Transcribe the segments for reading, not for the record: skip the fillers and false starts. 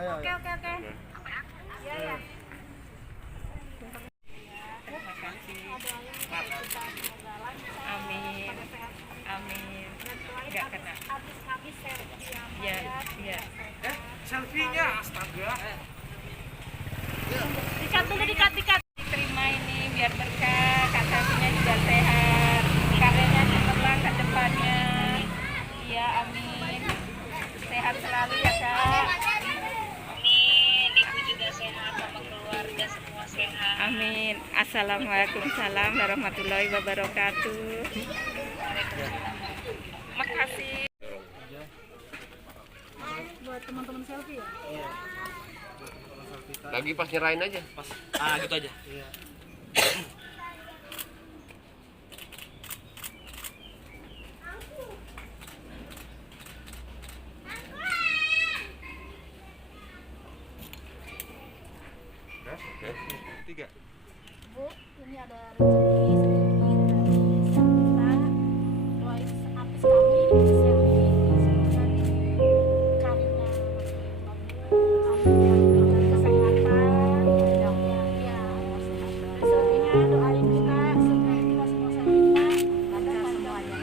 Oke. Iya ya. Terima kasih. Amin. Amin. Enggak kena. Habis selfie ya. Iya. Selfie-nya astaga. Dikat dulu, dikat. Diterima ini biar berkah, Kak Selfie-nya juga sehat, karirnya cemerlang ke depannya. Iya, amin. Sehat selalu ya, Kak. Amin, ibu juga sehat, sama keluarga semua sehat. Amin. Assalamualaikum warahmatullahi wabarakatuh. Makasih. Buat teman-teman selfie ya. Iya. Lagi pas nyerahin aja. Pas gitu aja. Iya. Tiga. Bu, ini ada rezeki sedikit dari kita. Doain artis kami selfie semoga di karirnya amin, kesehatan, mudah-mudahan ya selfie-nya doain kita supaya kita semua sehat lancar semuanya.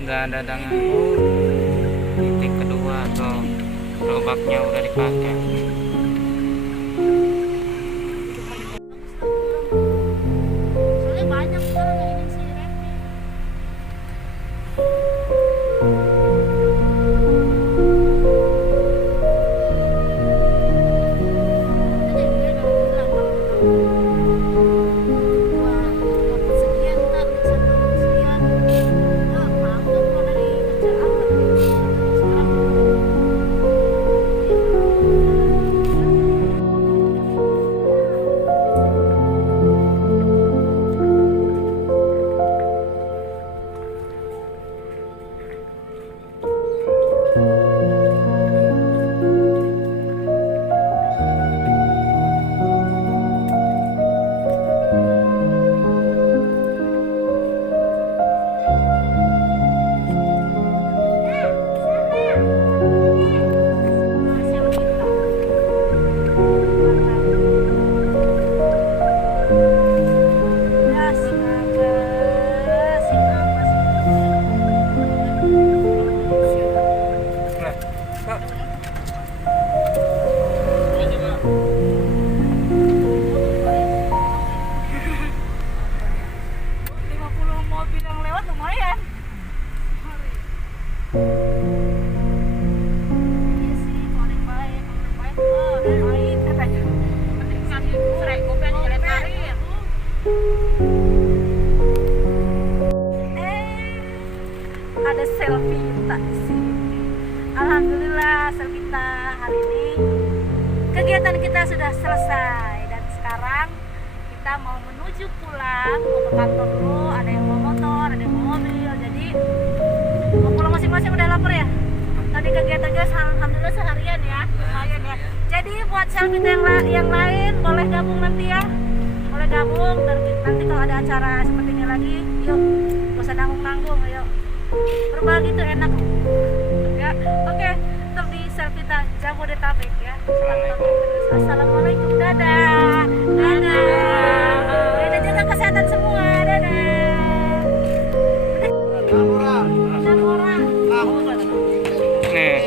Nggak ada dangan. Titik kedua tuh gerobaknya udah dipakai. Soalnya banyak sekarang yang ingin si Remy. ada selfie tak sih. Alhamdulillah Selvita, hari ini kegiatan kita sudah selesai dan sekarang kita mau menuju pulang, mau ke kantor dulu. Ada yang mau motor, ada yang mau mobil, jadi mau pulang masing-masing. Udah lapar ya? Tadi kegiatan guys alhamdulillah seharian ya, lumayan ya. Jadi buat Selvita yang lain boleh gabung nanti ya, boleh gabung. Dan nanti kalau ada acara seperti ini lagi, yuk, gak usah nanggung-nanggung, ayo berbagi itu enak ya. Oke, tetap di Selvita Jabodetabek ya. Assalamualaikum, dadah, dadah, dadah, jaga kesehatan semua, dadah. Orang. Nih.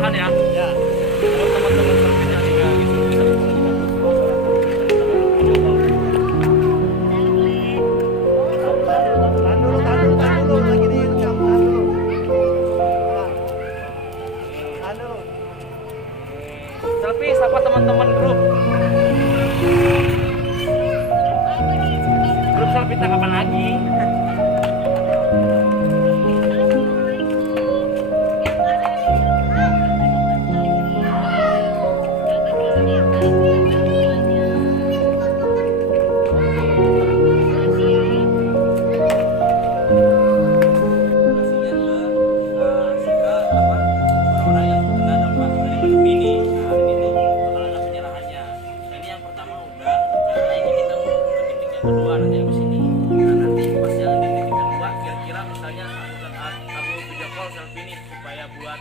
Tahan ya. Ya. Kalau teman-teman Selvita juga gitu bisa tahan dulu lagi direkam. Selfie sapa teman-teman grup. Grup Selvita kapan lagi? Kedua nanti habis ini. Nah, nanti pas yang di titik kedua kira-kira misalnya aku video call selfie ini supaya buat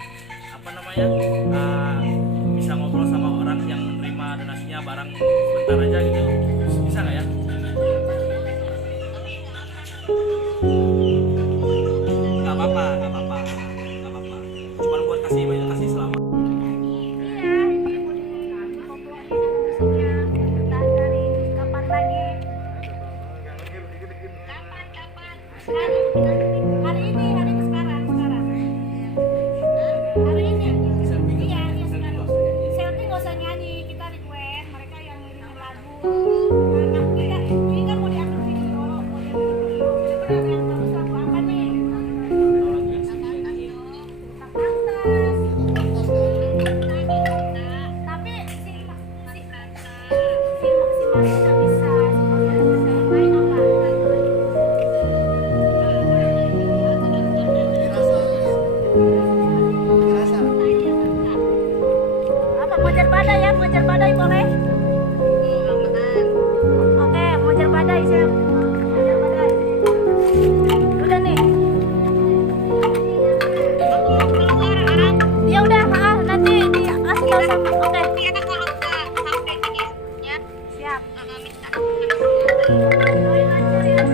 apa namanya bisa ngobrol sama orang yang menerima donasinya barang sebentar aja gitu, bisa nggak ya? Nggak apa-apa, nggak apa-apa, nggak apa-apa. Cuman buat kasih selamat. Iya, ini mau ngobrol sebentar dari kapan lagi? Hari ini sekarang. Hari ini. Iya, sekarang. Selfie nggak usah nyanyi, kita request mereka yang ngirim lagu. Nah, ini kan mau diambil video, kira-kira yang bagus lagu apa nih? Tak pantas. Tapi si Mas nggak bisa, main apa? Apa Mojar Badai ya? Mojar Badai boleh? Oke, Mojar Badai siap. Mojar Badai. Udah nih. Ya udah, nanti dikasih tahu sama. Oke. Siap. Doain lancar ya.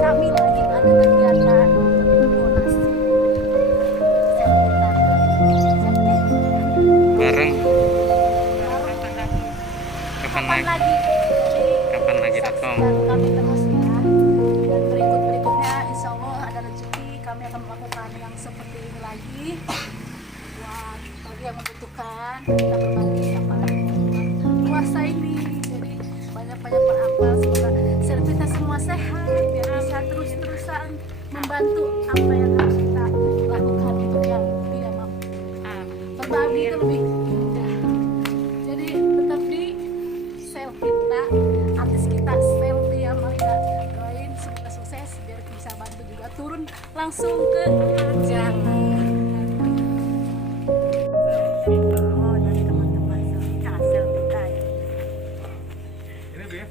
Kami lagi ada kegiatan donasi Selvita. Bareng. Kapan Kapan lagi? lagi? Kapan lagi datang? Saksikan kami terus ya. Dan berikutnya insya Allah ada rezeki kami akan melakukan yang seperti ini lagi. Buat bagi yang membutuhkan kita berbagi apalagi puasa ini. Jadi banyak-banyak beramal semoga Selvita semua sehat biar bisa terus-terusan membantu apa yang harus kita lakukan untuk yang tidak mampu. Berbagi itu lebih indah. Jadi tetap di Selvita, artis kita Selvia Marina, doain semoga sukses biar bisa bantu juga turun langsung ke jalan. Oh, dari teman-teman Selvita ya. Ini Bu ya.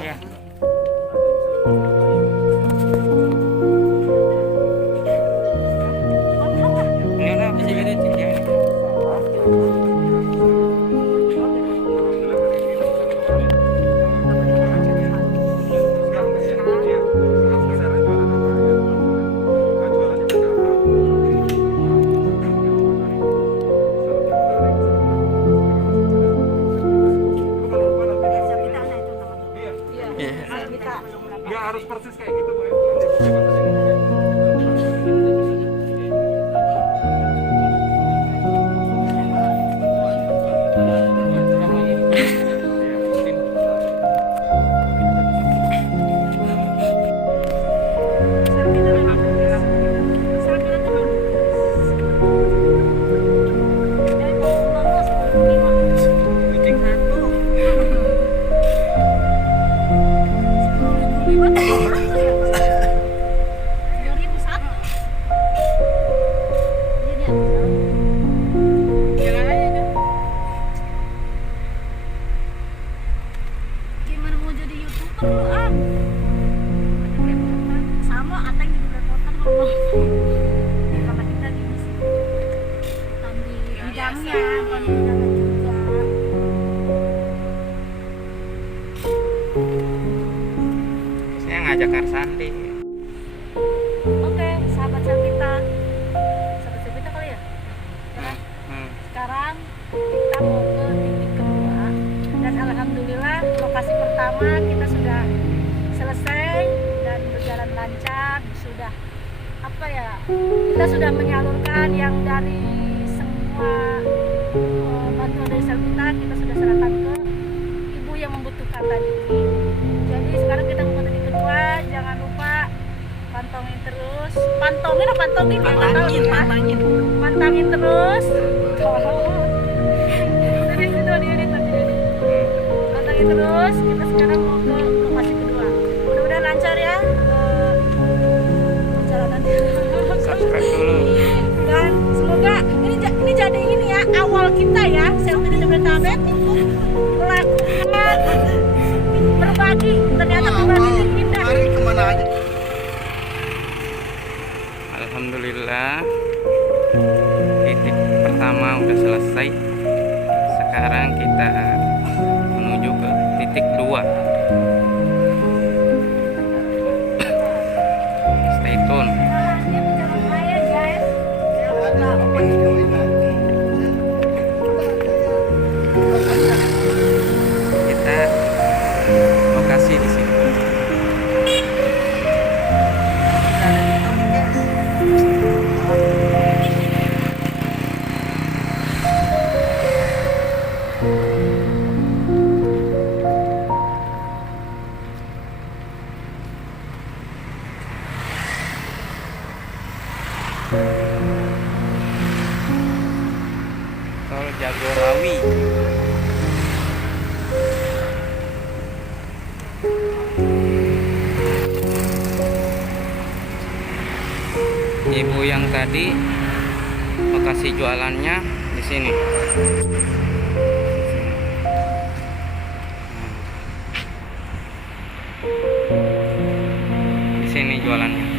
Iya. Ini udah bisa jadi ya. Iya. Kita Nggak harus persis kayak gitu, Bu. gimana mau jadi youtuber lu, Am? Sama Ateng juga belepotan kalau mau. Karena kita gini sih, bukan di bidangnya, bukan di bidangnya juga. Saya ngajak Arsandi. Oke, sahabat kita kali ya. Sekarang kita mau ke titik kedua dan alhamdulillah lokasi pertama kita sudah selesai dan berjalan lancar. Sudah apa ya, kita sudah menyalurkan yang dari semua bantuan dari sel kita sudah serahkan ke ibu yang membutuhkan tadi. Jadi sekarang kita mau ke titik kedua, jangan lupa pantongin terus, pantongin terus. Pantongin terus. Kita sekarang mau ke lokasi kedua. Mudah-mudahan lancar ya perjalanannya. Subscribe dulu. Dan semoga ini jadi ini ya awal kita ya Selfie di Jabodetabek untuk melakukan berbagi. Ternyata berbagi itu indah. Kemana aja? Alhamdulillah titik pertama udah selesai. Sekarang kita menuju ke titik 2. Stay tune. Jalannya di jalan raya guys. Kita lokasi di sini. Tol Jagorawi. Ibu yang tadi lokasi jualannya di sini. Di sini jualannya.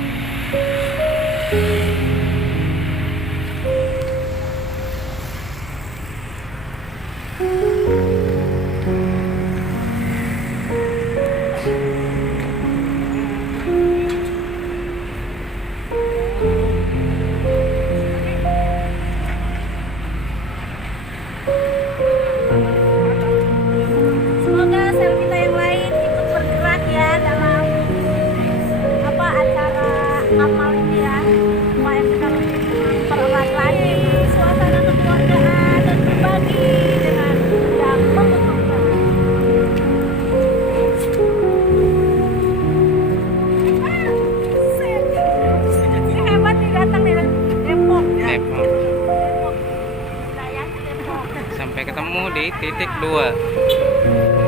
Semoga sel kita yang lain ikut bergerak ya dalam apa acara amal ini ya, supaya kita mempererat lagi suasana kekeluargaan dan berbagi dengan yang membutuhkan. Ini hebat nih datang dari Depok. Depok. Saya Depok. Sampai ketemu di titik 2.